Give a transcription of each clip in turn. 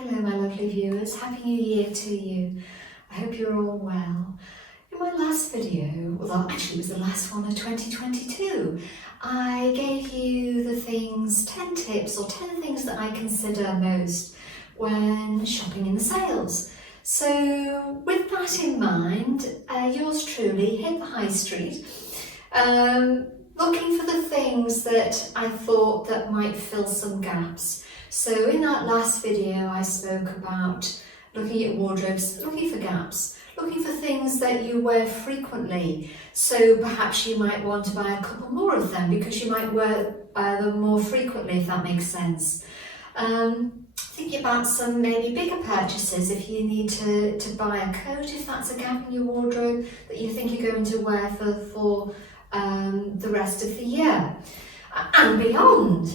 Hello my lovely viewers, Happy New Year to you. I hope you're all well. In my last video, well actually it was the last one of 2022, I gave you the 10 tips or 10 things that I consider most when shopping in the sales. So with that in mind, yours truly hit the high street, looking for the things that I thought that might fill some gaps. So in that last video I spoke about looking at wardrobes, looking for gaps, looking for things that you wear frequently. So perhaps you might want to buy a couple more of them because you might wear them more frequently, if that makes sense. Thinking about some maybe bigger purchases if you need to buy a coat, if that's a gap in your wardrobe that you think you're going to wear for the rest of the year and beyond.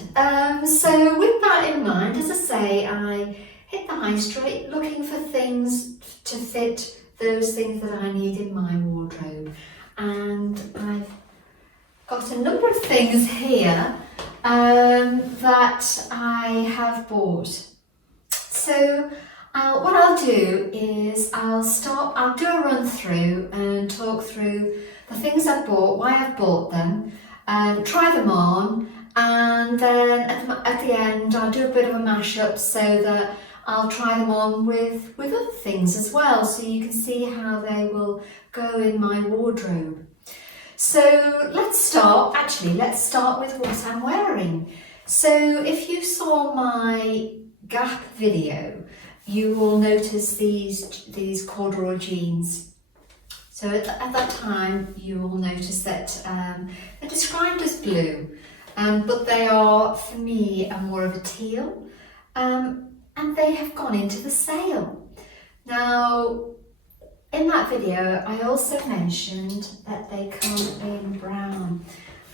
So with that in mind, as I say, I hit the high street looking for things to fit those things that I need in my wardrobe, and I've got a number of things here that I have bought. So what I'll do is I'll do a run through and talk through the things I've bought, why I've bought them, try them on, and then at the end I'll do a bit of a mashup so that I'll try them on with other things as well, so you can see how they will go in my wardrobe. So let's start with what I'm wearing. So if you saw my Gap video, you will notice these corduroy jeans. So at that time, you will notice that they're described as blue, but they are, for me, more of a teal, and they have gone into the sale. Now, in that video, I also mentioned that they come in brown,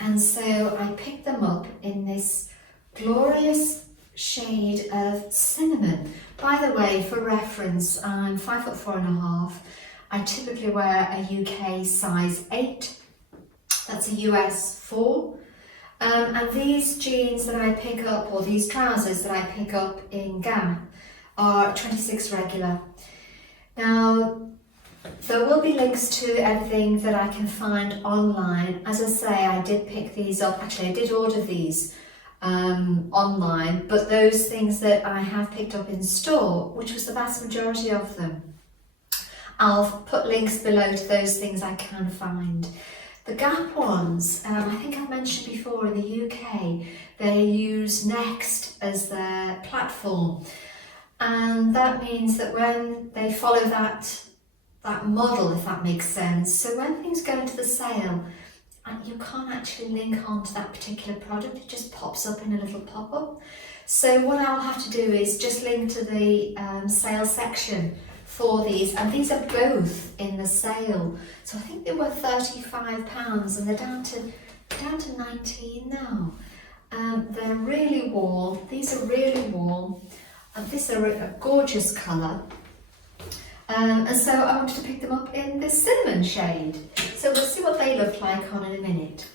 and so I picked them up in this glorious shade of cinnamon. By the way, for reference, I'm 5'4½". I typically wear a UK size 8, that's a US 4, and these jeans that I pick up, or these trousers that I pick up in Gap, are 26 regular. Now, there will be links to everything that I can find online. As I say, I did pick these up, actually I did order these online, but those things that I have picked up in store, which was the vast majority of them, I'll put links below to those things I can find. The Gap ones, I think I mentioned before, in the UK, they use Next as their platform. And that means that when they follow that model, if that makes sense, so when things go into the sale, you can't actually link onto that particular product, it just pops up in a little pop-up. So what I'll have to do is just link to the sale section for these, and these are both in the sale. So I think they were £35 and they're down to 19 now. They're really warm, these are really warm, and these are a gorgeous colour. And so I wanted to pick them up in this cinnamon shade. So we'll see what they look like on in a minute.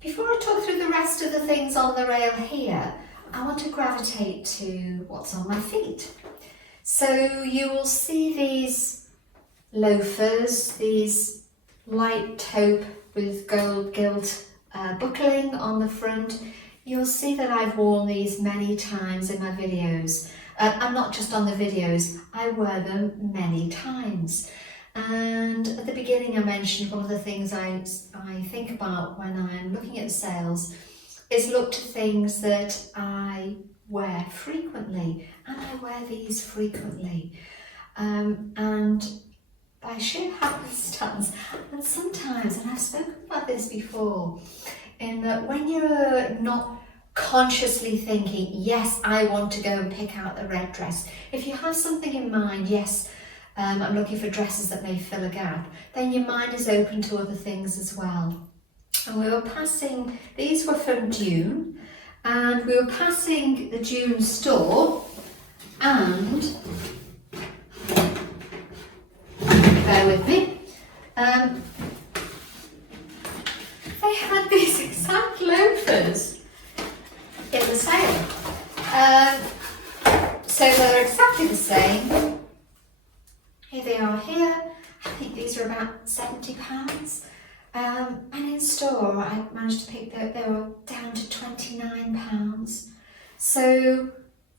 Before I talk through the rest of the things on the rail here, I want to gravitate to what's on my feet. So you will see these loafers, these light taupe with gold gilt buckling on the front. You'll see that I've worn these many times in my videos. And not just on the videos, I wear them many times. And at the beginning I mentioned one of the things I think about when I'm looking at sales is look to things that I wear frequently, and I wear these frequently. And by sheer happenstance, and sometimes, and I've spoken about this before, in that when you're not consciously thinking, yes, I want to go and pick out the red dress. If you have something in mind, yes, I'm looking for dresses that may fill a gap, then your mind is open to other things as well. And we were passing, these were from June, and we were passing the June store, and, bear with me, they had these loafers in the sale. So they're exactly the same. Here they are here. I think these are about £70. And in store, I managed to pick that they were down to £29. So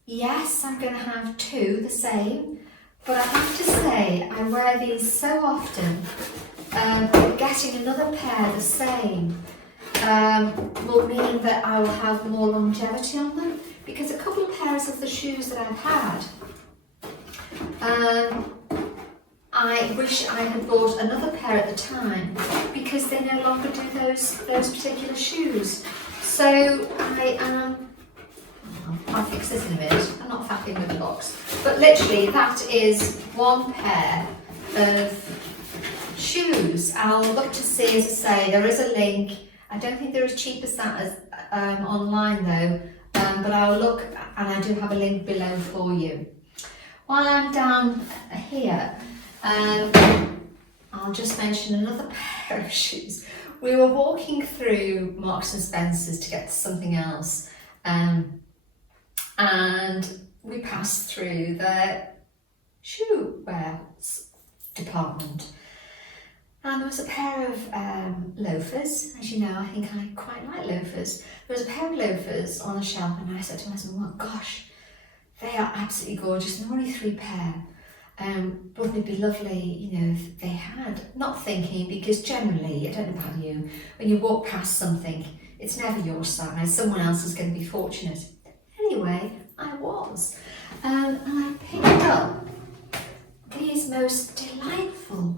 yes, I'm going to have two the same, but I have to say I wear these so often. Getting another pair the same will mean that I will have more longevity on them, because a couple of pairs of the shoes that I've had, I wish I had bought another pair at the time, because they no longer do those particular shoes. So I'll fix this in a minute. I'm not faffing with the box, but literally that is one pair of shoes. I'll look to see, as I say, there is a link. I don't think they're as cheap as that as online though, but I'll look, and I do have a link below for you. While I'm down here, I'll just mention another pair of shoes. We were walking through Marks and Spencer's to get to something else, and we passed through their shoe wear department. And there was a pair of loafers. As you know, I think I quite like loafers. There was a pair of loafers on a shelf, and I said to my husband, "Oh gosh, they are absolutely gorgeous." And there were only 3 pair. Wouldn't it be lovely, you know, if they had? Not thinking, because generally, I don't know about you, when you walk past something, it's never your size. Someone else is going to be fortunate. Anyway, I was. And I picked up these most delightful,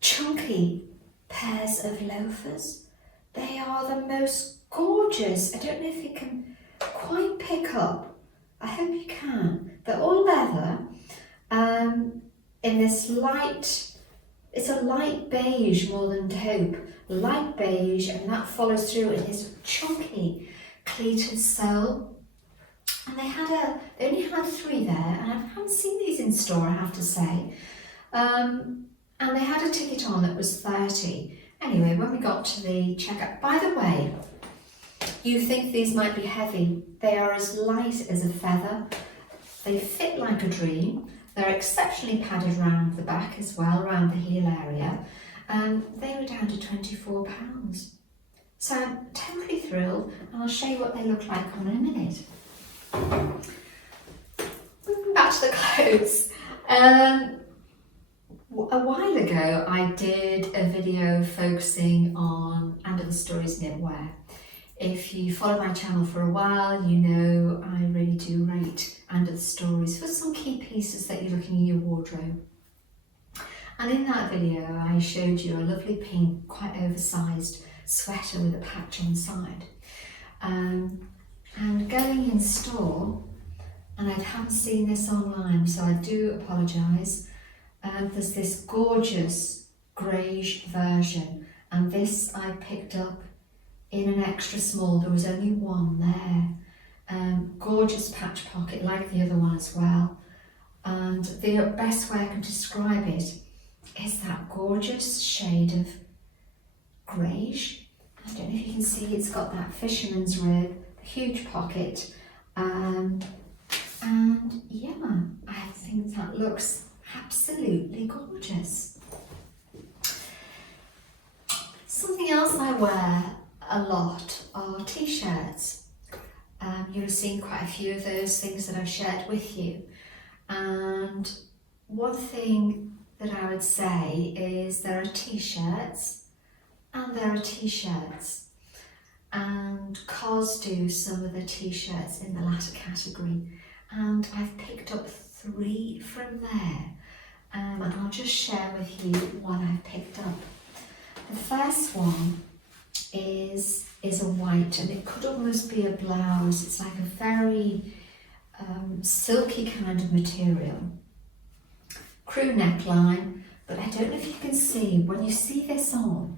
chunky pairs of loafers. They are the most gorgeous. I don't know if you can quite pick up. I hope you can. They're all leather, in this light, it's a light beige more than taupe, light beige, and that follows through in this chunky pleated sole. And they only had 3 there, and I haven't seen these in store, I have to say. And they had a ticket on that was 30. Anyway, when we got to the checkout, by the way, you think these might be heavy. They are as light as a feather. They fit like a dream. They're exceptionally padded around the back as well, around the heel area. They were down to £24. So I'm totally thrilled, and I'll show you what they look like on in a minute. Back to the clothes. A while ago I did a video focusing on Under the Stories knitwear. If you follow my channel for a while, you know I really do rate Under the Stories for some key pieces that you're looking in your wardrobe. And in that video I showed you a lovely pink, quite oversized sweater with a patch on the side. And going in store, and I haven't seen this online, so I do apologise. There's this gorgeous greige version, and this I picked up in an extra small. There was only one there. Gorgeous patch pocket like the other one as well. And the best way I can describe it is that gorgeous shade of greige. I don't know if you can see, it's got that fisherman's rib, the huge pocket, and yeah, I think that looks absolutely gorgeous. Something else I wear a lot are t-shirts. You'll have seen quite a few of those things that I've shared with you. And one thing that I would say is there are t-shirts and there are t-shirts. And COS do some of the t-shirts in the latter category. And I've picked up 3 from there. And I'll just share with you what I've picked up. The first one is a white, and it could almost be a blouse. It's like a very silky kind of material. Crew neckline, but I don't know if you can see, when you see this on,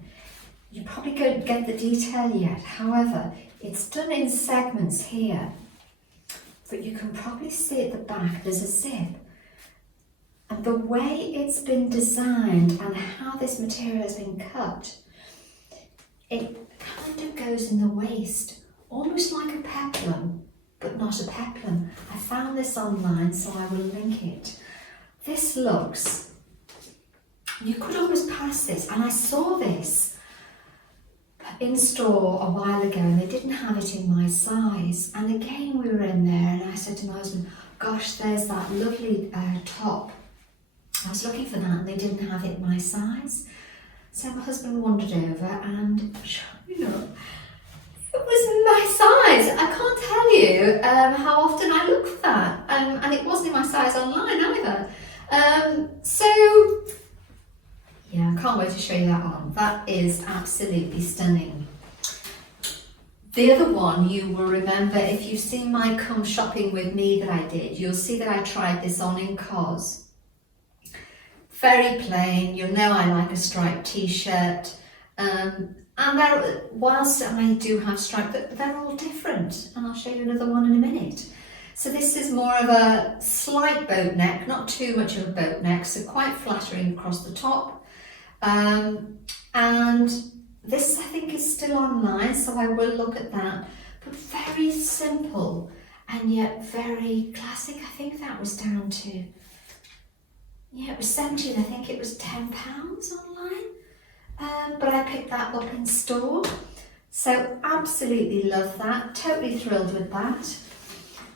you probably don't get the detail yet. However, it's done in segments here, but you can probably see at the back there's a zip. And the way it's been designed and how this material has been cut, it kind of goes in the waist, almost like a peplum. but not a peplum. I found this online, so I will link it. This looks, you could almost pass this, and I saw this in store a while ago and they didn't have it in my size. And again, we were in there and I said to my husband, gosh, there's that lovely top. I was looking for that and they didn't have it my size. So my husband wandered over and, you know, it was my size. I can't tell you how often I look for that. And it wasn't in my size online either. So, yeah, I can't wait to show you that on. That is absolutely stunning. The other one you will remember, if you've seen my Come Shopping With Me that I did, you'll see that I tried this on in COS. Very plain, you'll know I like a striped t-shirt. And whilst I do have striped, they're all different. And I'll show you another one in a minute. So this is more of a slight boat neck, not too much of a boat neck, so quite flattering across the top. And this I think is still online, so I will look at that. But very simple and yet very classic. I think that was down to, yeah, it was 17, I think it was £10 online. But I picked that up in store. So absolutely love that, totally thrilled with that.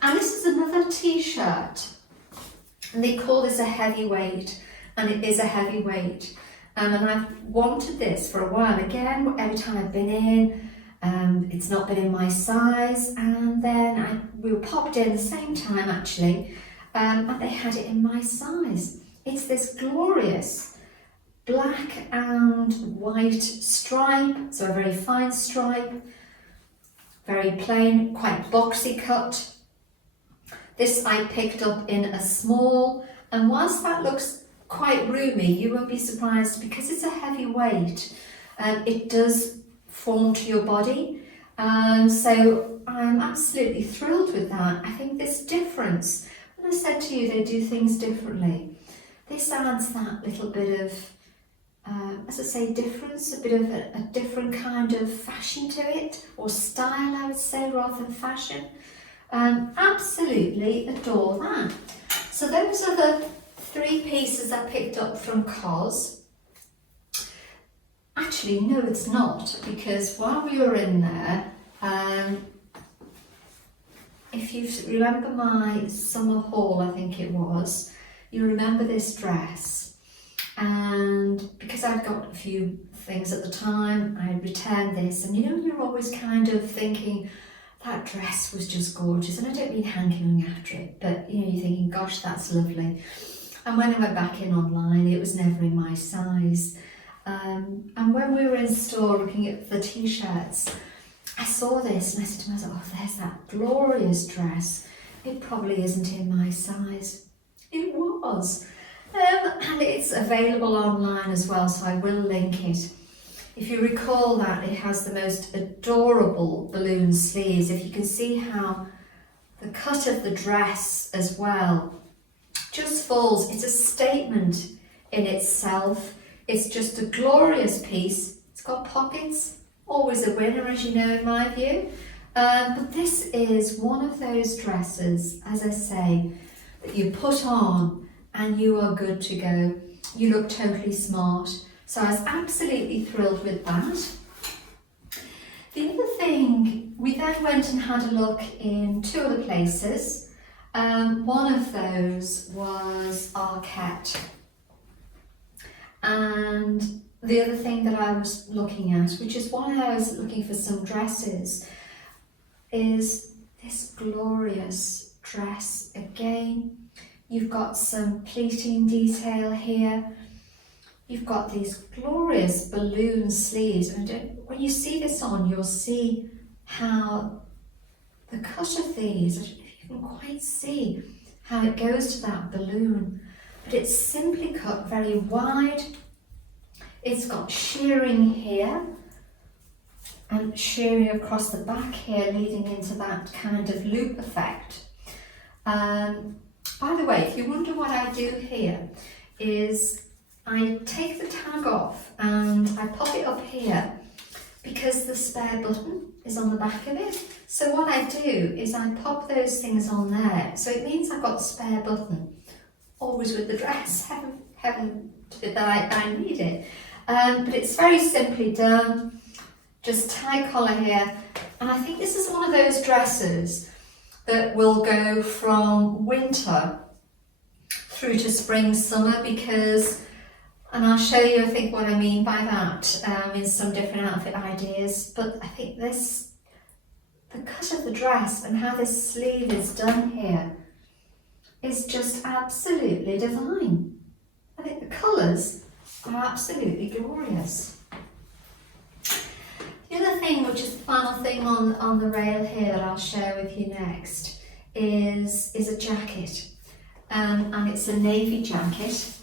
And this is another t-shirt. And they call this a heavyweight, and it is a heavyweight. And I've wanted this for a while. Again, every time I've been in, it's not been in my size. And then we were popped in the same time actually, and they had it in my size. It's this glorious black and white stripe, so a very fine stripe, very plain, quite boxy cut. This I picked up in a small, and whilst that looks quite roomy, you won't be surprised because it's a heavy weight. It does form to your body. So I'm absolutely thrilled with that. I think this difference, when I said to you they do things differently, this adds that little bit of, as I say, difference, a bit of a different kind of fashion to it, or style I would say, rather than fashion. Absolutely adore that. So those are the 3 pieces I picked up from COS. Actually, no, it's not, because while we were in there, if you remember my summer haul, I think it was, you remember this dress. And because I'd got a few things at the time, I returned this, and you know, you're always kind of thinking, that dress was just gorgeous, and I don't mean hankering after it, but you know, you're thinking, gosh, that's lovely. And when I went back in online, it was never in my size. And when we were in store looking at the t-shirts, I saw this and I said to myself, oh, there's that glorious dress. It probably isn't in my size. It was. And it's available online as well, so I will link it. If you recall that, it has the most adorable balloon sleeves. If you can see how the cut of the dress as well just falls. It's a statement in itself. It's just a glorious piece. It's got pockets, always a winner, as you know, in my view. But this is one of those dresses, as I say, that you put on and you are good to go. You look totally smart. So I was absolutely thrilled with that. The other thing, we then went and had a look in 2 other places. One of those was Arket. And the other thing that I was looking at, which is why I was looking for some dresses, is this glorious dress. Again, you've got some pleating detail here. You've got these glorious balloon sleeves, and when you see this on, you'll see how the cut of these, I don't know if you can quite see how it goes to that balloon, but it's simply cut very wide. It's got shearing here and shearing across the back here, leading into that kind of loop effect. By the way, if you wonder what I do here, is I take the tag off and I pop it up here because the spare button is on the back of it. So what I do is I pop those things on there. So it means I've got the spare button always with the dress. Heaven that I need it. But it's very simply done. Just tie collar here. And I think this is one of those dresses that will go from winter through to spring, summer, because, and I'll show you I think what I mean by that in some different outfit ideas, but I think this, the cut of the dress and how this sleeve is done here is just absolutely divine. I think the colours are absolutely glorious. The other thing, which is the final thing on the rail here that I'll share with you next, is a jacket. And it's a navy jacket,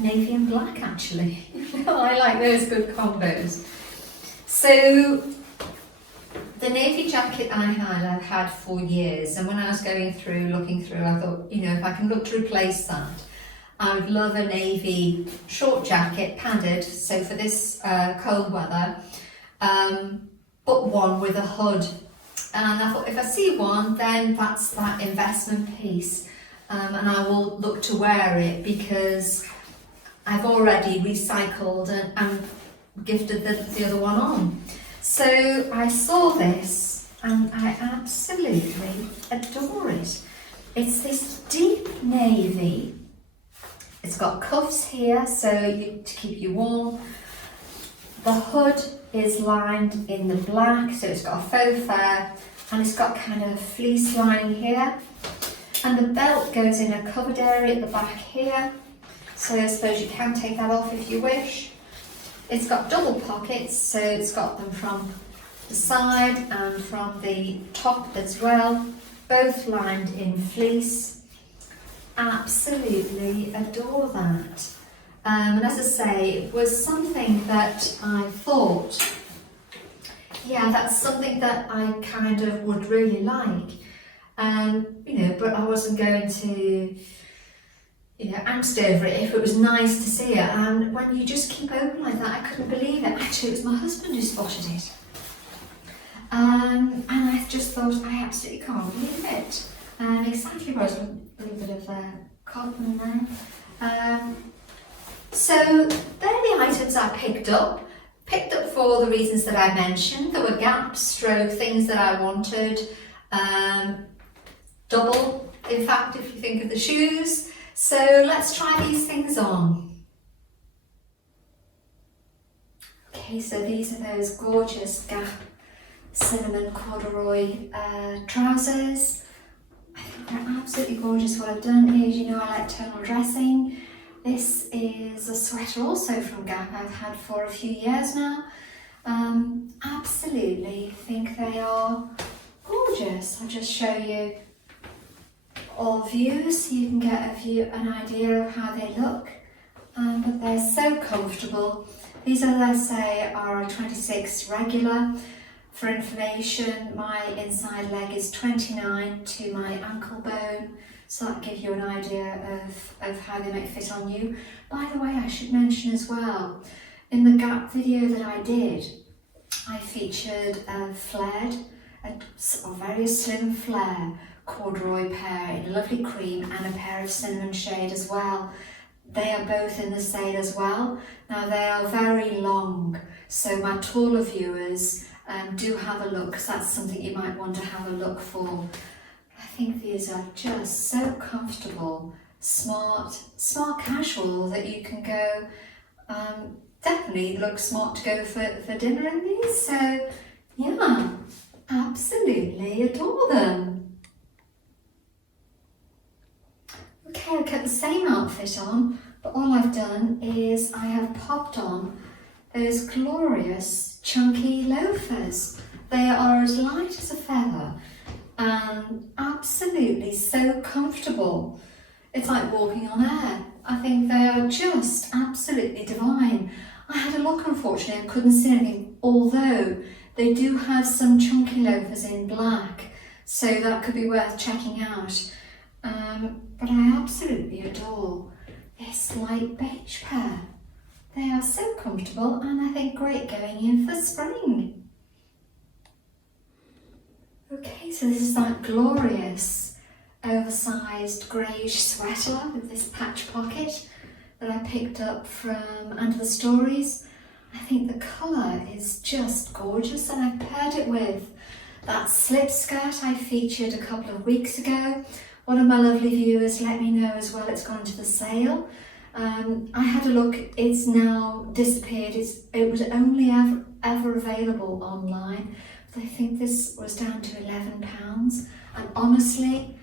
navy and black actually. I like those good combos. So the navy jacket I've had for years, and when I was going through, looking through, I thought, you know, if I can look to replace that, I would love a navy short jacket, padded, so for this cold weather, but one with a hood. And I thought if I see one, then that's that investment piece. And I will look to wear it because I've already recycled and gifted the other one on. So I saw this and I absolutely adore it. It's this deep navy. It's got cuffs here to keep you warm. The hood is lined in the black, so it's got a faux fur and it's got kind of fleece lining here. And the belt goes in a covered area at the back here, so I suppose you can take that off if you wish. It's got double pockets, so it's got them from the side and from the top as well, both lined in fleece. Absolutely adore that. And as I say, it was something that I thought, yeah, that's something that I kind of would really like. You know, but I wasn't going to, you know, angst over it if it was nice to see it. And when you just keep open like that, I couldn't believe it. Actually, it was my husband who spotted it. And I just thought, I absolutely can't believe it. Exactly right, a little bit of cotton there. So they're the items I picked up for the reasons that I mentioned. There were gaps, stroke, things that I wanted. Double, in fact, if you think of the shoes. So let's try these things on. Okay, so these are those gorgeous Gap cinnamon corduroy trousers. I think they're absolutely gorgeous. What I've done is, you know, I like tonal dressing. This is a sweater also from Gap I've had for a few years now. Absolutely think they are gorgeous. I'll just show you all views so you can get an idea of how they look. But they're so comfortable. These, as I say, are a 26 regular. For information, my inside leg is 29 to my ankle bone, so that'll give you an idea of how they might fit on you. By the way, I should mention as well, in the Gap video that I did, I featured a very slim flare corduroy pair in a lovely cream and a pair of cinnamon shade as well. They are both in the sale as well. Now they are very long, so my taller viewers do have a look, because that's something you might want to have a look for. I think these are just so comfortable, smart casual that you can go, definitely look smart to go for dinner in these. So yeah, absolutely adore them. Okay, I kept the same outfit on, but all I've done is I have popped on those glorious chunky loafers. They are as light as a feather and absolutely so comfortable. It's like walking on air. I think they are just absolutely divine. I had a look, unfortunately, I couldn't see anything, although they do have some chunky loafers in black, so that could be worth checking out. But I absolutely adore this light beige pair. They are so comfortable and I think great going in for spring. Okay, so this is that glorious oversized greyish sweater with this patch pocket that I picked up from Under the Stories. I think the colour is just gorgeous, and I've paired it with that slip skirt I featured a couple of weeks ago. One of my lovely viewers let me know as well it's gone to the sale. I had a look, it's now disappeared. It was only ever available online, but I think this was down to £11. And honestly,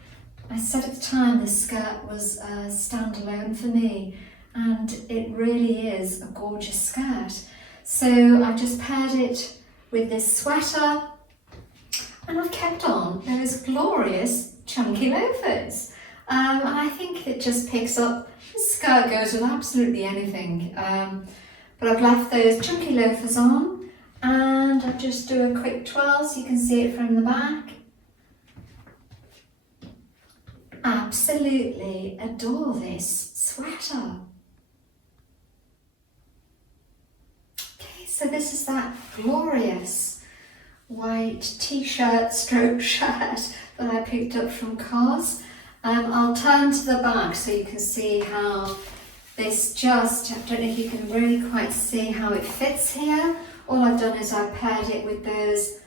I said at the time this skirt was standalone for me, and it really is a gorgeous skirt. So I've just paired it with this sweater, and I've kept on those glorious chunky loafers. And I think it just picks up, this skirt goes with absolutely anything. But I've left those chunky loafers on, and I'll just do a quick twirl so you can see it from the back. Absolutely adore this sweater. Okay, so this is that glorious white t-shirt stroke shirt that I picked up from Cars. I'll turn to the back so you can see how this just, I don't know if you can really quite see how it fits here. All I've done is I've paired it with those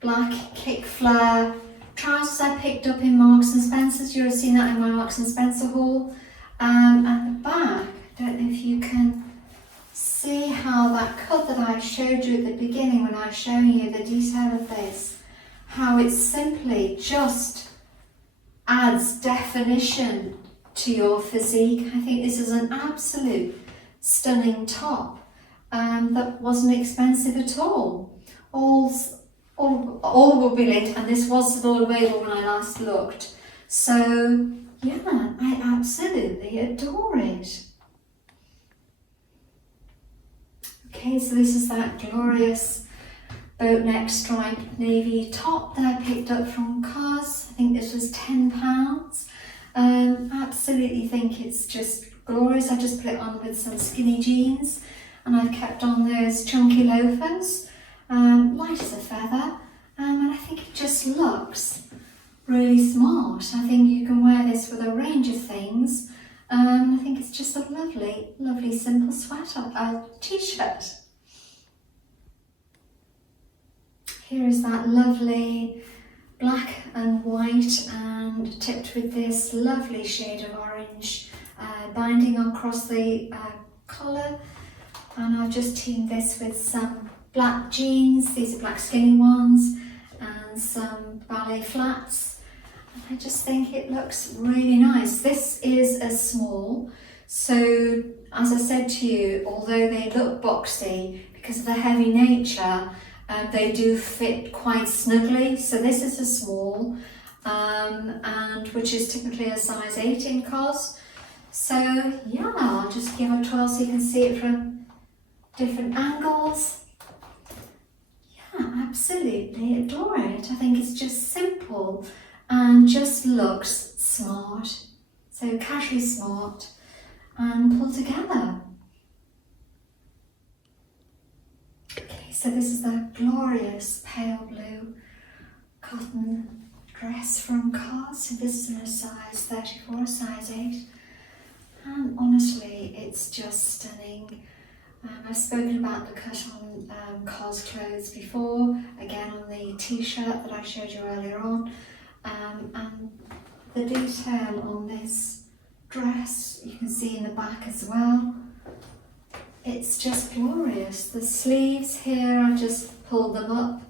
black kick flare trousers I picked up in Marks and Spencer's. You'll have seen that in my Marks and Spencer haul. At the back, I don't know if you can see how that cut that I showed you at the beginning when I was showing you the detail of this, how it simply just adds definition to your physique. I think this is an absolute stunning top that wasn't expensive at all. All will be linked, and this was still available when I last looked. So yeah, I absolutely adore it. Okay, so this is that glorious boat neck striped navy top that I picked up from Cars. I think this was £10. Absolutely think it's just glorious. I just put it on with some skinny jeans, and I've kept on those chunky loafers, light as a feather, and I think it just looks really smart. I think you can wear this with a range of things. I think it's just a lovely, lovely simple sweater, t-shirt. Here is that lovely black and white and tipped with this lovely shade of orange binding across the collar, and I've just teamed this with some black jeans. These are black skinny ones, and some ballet flats. I just think it looks really nice. This is a small, so as I said to you, although they look boxy because of the heavy nature, they do fit quite snugly. So this is a small, and which is typically a size 8 in Cos. So yeah, I'll just give a twirl so you can see it from different angles. Yeah, absolutely adore it. I think it's just simple and just looks smart. So casually smart and pulled together. Okay, so this is that glorious pale blue cotton dress from Cars. So this is in a size 34, size 8. And honestly, it's just stunning. I've spoken about the cut on Cos clothes before, again on the t-shirt that I showed you earlier on. And the detail on this dress, you can see in the back as well. It's just glorious. The sleeves here, I just pulled them up,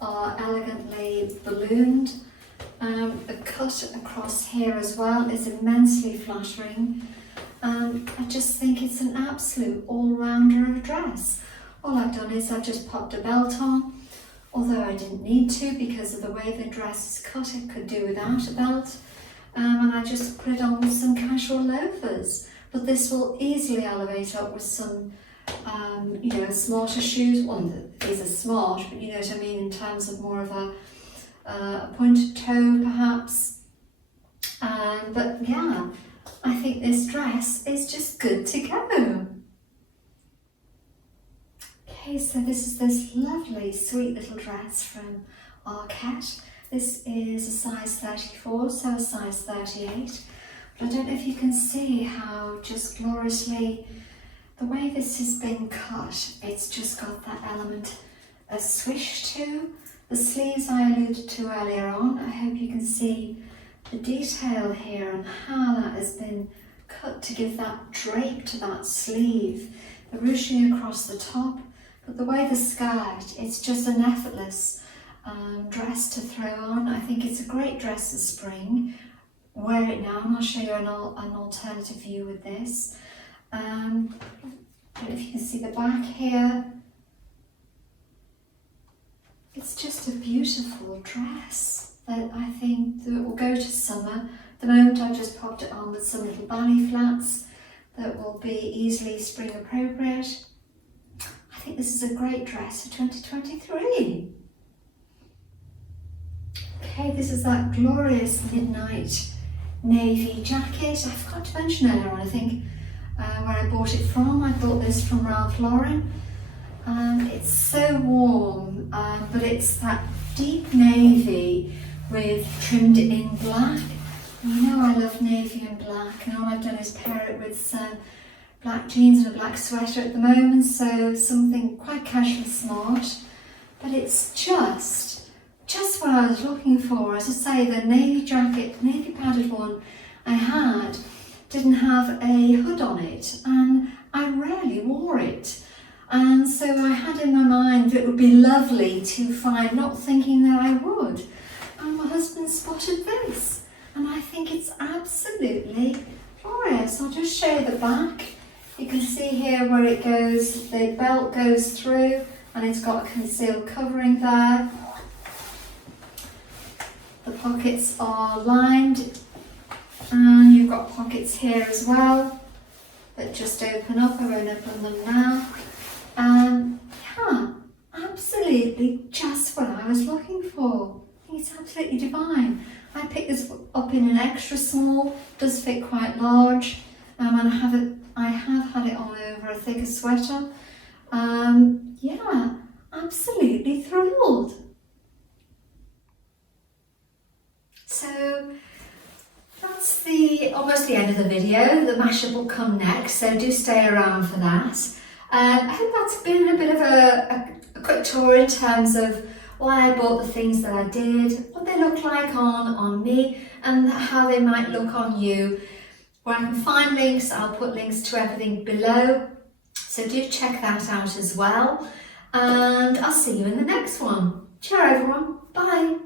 are elegantly ballooned. The cut across here as well is immensely flattering. I just think it's an absolute all-rounder of a dress. All I've done is I've just popped a belt on, although I didn't need to because of the way the dress is cut. I could do without a belt, and I just put it on with some casual loafers. But this will easily elevate up with some, smarter shoes. Well, these are smart, but you know what I mean in terms of more of a pointed toe perhaps. But yeah, I think this dress is just good to go. Okay, so this is this lovely, sweet little dress from Arket. This is a size 34, so a size 38. But I don't know if you can see how just gloriously, the way this has been cut, it's just got that element of swish to. The sleeves I alluded to earlier on, I hope you can see the detail here and how that has been cut to give that drape to that sleeve. The ruching across the top, but the way the skirt, it's just an effortless dress to throw on. I think it's a great dress this spring. Wear it now and I'll show you an alternative view with this. I don't know if you can see the back here. It's just a beautiful dress that I think that will go to summer. At the moment I've just popped it on with some little ballet flats that will be easily spring appropriate. I think this is a great dress for 2023. Okay, this is that glorious midnight navy jacket. I forgot to mention earlier on, I think, where I bought it from. I bought this from Ralph Lauren. It's so warm, but it's that deep navy with trimmed in black. You know I love navy and black, and all I've done is pair it with some black jeans and a black sweater at the moment, so something quite casual smart. But it's just what I was looking for. As I say, the navy jacket, navy padded one I had, didn't have a hood on it, and I rarely wore it. And so I had in my mind that it would be lovely to find, not thinking that I would. And my husband spotted this, and I think it's absolutely glorious. I'll just show you the back. You can see here where it goes, the belt goes through, and it's got a concealed covering there. The pockets are lined, and you've got pockets here as well that just open up. I won't open them now. Yeah, absolutely just what I was looking for. I think it's absolutely divine. I picked this up in an extra small, does fit quite large, and I have had it on over a thicker sweater. Yeah, absolutely thrilled. So that's almost the end of the video. The mashup will come next, so do stay around for that. I hope that's been a bit of a quick tour in terms of why I bought the things that I did, what they look like on me, and how they might look on you. Where I can find links, I'll put links to everything below, so do check that out as well. And I'll see you in the next one. Ciao everyone, bye.